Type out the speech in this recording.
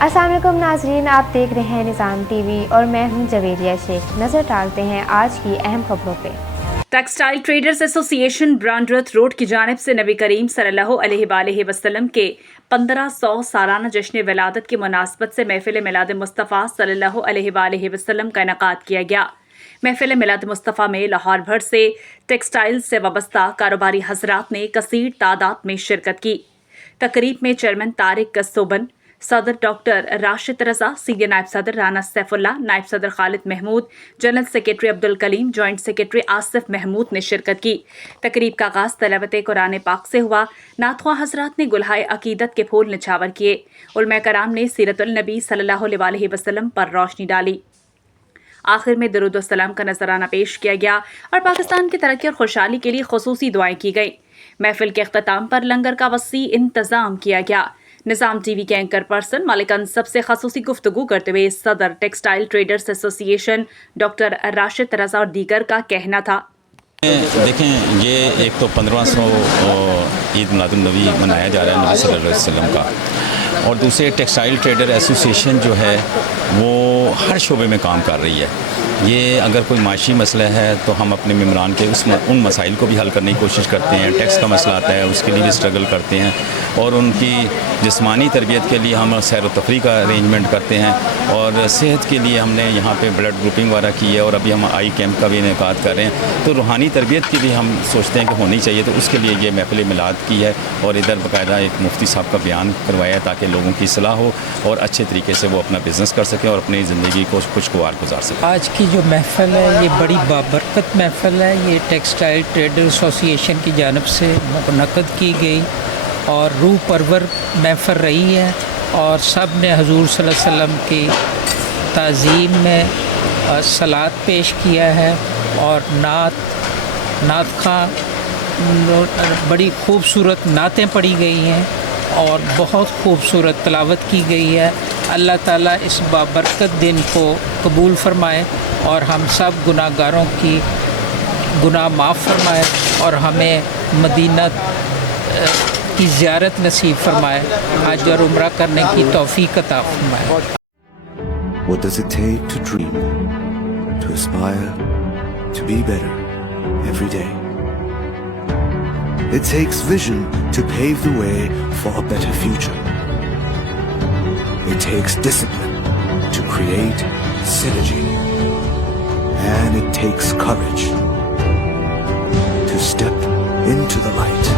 السلام علیکم ناظرین، آپ دیکھ رہے ہیں نظام ٹی وی اور میں ہوں جویریہ شیخ۔ نظر ڈالتے ہیں آج کی اہم خبروں پہ۔ ٹیکسٹائل ٹریڈرز ایسوسی ایشن برانڈرتھ روڈ کی جانب سے نبی کریم صلی اللہ علیہ وآلہ وسلم کے 1500 سالانہ جشن ولادت کی مناسبت سے محفل میلاد مصطفیٰ صلی اللہ علیہ وآلہ وسلم کا انعقاد کیا گیا۔ محفل میلاد مصطفیٰ میں لاہور بھر سے ٹیکسٹائل سے وابستہ کاروباری حضرات نے کثیر تعداد میں شرکت کی۔ تقریب میں چیئرمین طارق صوبن، صدر ڈاکٹر راشد رضا، سینئر نائب صدر رانا سیف اللہ، نائب صدر Khalid Mahmood, general secretary Abdul Kaleem, joint secretary Asif Mahmood نے شرکت کی۔ تقریب کا آغاز تلاوت قرآن پاک سے ہوا۔ نعت خواں حضرات نے گلہائے عقیدت کے پھول نچھاور کیے۔ علماء کرام نے سیرت النبی صلی اللہ علیہ وآلہ وسلم پر روشنی ڈالی۔ آخر میں درود و سلام کا نذرانہ پیش کیا گیا اور پاکستان کی ترقی اور خوشحالی کے لیے خصوصی دعائیں کی گئیں۔ محفل کے اختتام پر لنگر کا وسیع انتظام کیا گیا۔ نظام ٹی وی کے اینکر پرسن مالک انصب سے خصوصی گفتگو کرتے ہوئے صدر ٹیکسٹائل ٹریڈرز ایسوسی ایشن ڈاکٹر راشد رضا اور دیگر کا کہنا تھا۔ دیکھیں، یہ ایک تو 1500 عید میلاد النبی منایا جا رہا ہے نبی صلی اللہ علیہ وسلم کا، اور دوسرے ٹیکسٹائل ٹریڈر ایسوسی ایشن جو ہے وہ ہر شعبے میں کام کر رہی ہے۔ یہ اگر کوئی معاشی مسئلہ ہے تو ہم اپنے ممبران کے ان مسائل کو بھی حل کرنے کی کوشش کرتے ہیں۔ ٹیکس کا مسئلہ آتا ہے، اس کے لیے بھی اسٹرگل کرتے ہیں، اور ان کی جسمانی تربیت کے لیے ہم سیر و تفریح کا ارینجمنٹ کرتے ہیں، اور صحت کے لیے ہم نے یہاں پہ بلڈ گروپنگ وغیرہ کی ہے، اور ابھی ہم آئی کیمپ کا بھی انعقاد کر رہے ہیں۔ تو روحانی تربیت کی بھی ہم سوچتے ہیں کہ ہونی چاہیے، تو اس کے لیے یہ محفل میلاد کی ہے، اور ادھر باقاعدہ ایک مفتی صاحب کا بیان کروایا ہے تاکہ لوگوں کی اصلاح ہو اور اچھے طریقے سے وہ اپنا بزنس کر سکیں اور اپنی زندگی کو خوشگوار گزار سکیں۔ آج کی جو محفل ہے یہ بڑی بابرکت محفل ہے۔ یہ ٹیکسٹائل ٹریڈر ایسوسی ایشن کی جانب سے منعقد کی گئی اور روح پرور محفل رہی ہے، اور سب نے حضور صلی اللہ علیہ وسلم کی تعظیم میں صلات پیش کیا ہے، اور نعت خواں بڑی خوبصورت نعتیں پڑھی گئی ہیں اور بہت خوبصورت تلاوت کی گئی ہے۔ اللہ تعالیٰ اس بابرکت دن کو قبول فرمائے اور ہم سب گناہ گاروں کی گناہ معاف فرمائے، اور ہمیں مدینہ کی زیارت نصیب فرمائے، حج اور عمرہ کرنے کی توفیق عطا فرمائے۔ What does it take to dream, to aspire, to be better every day? It takes vision to pave the way for a better future. It takes discipline to create synergy. And it takes courage to step into the light.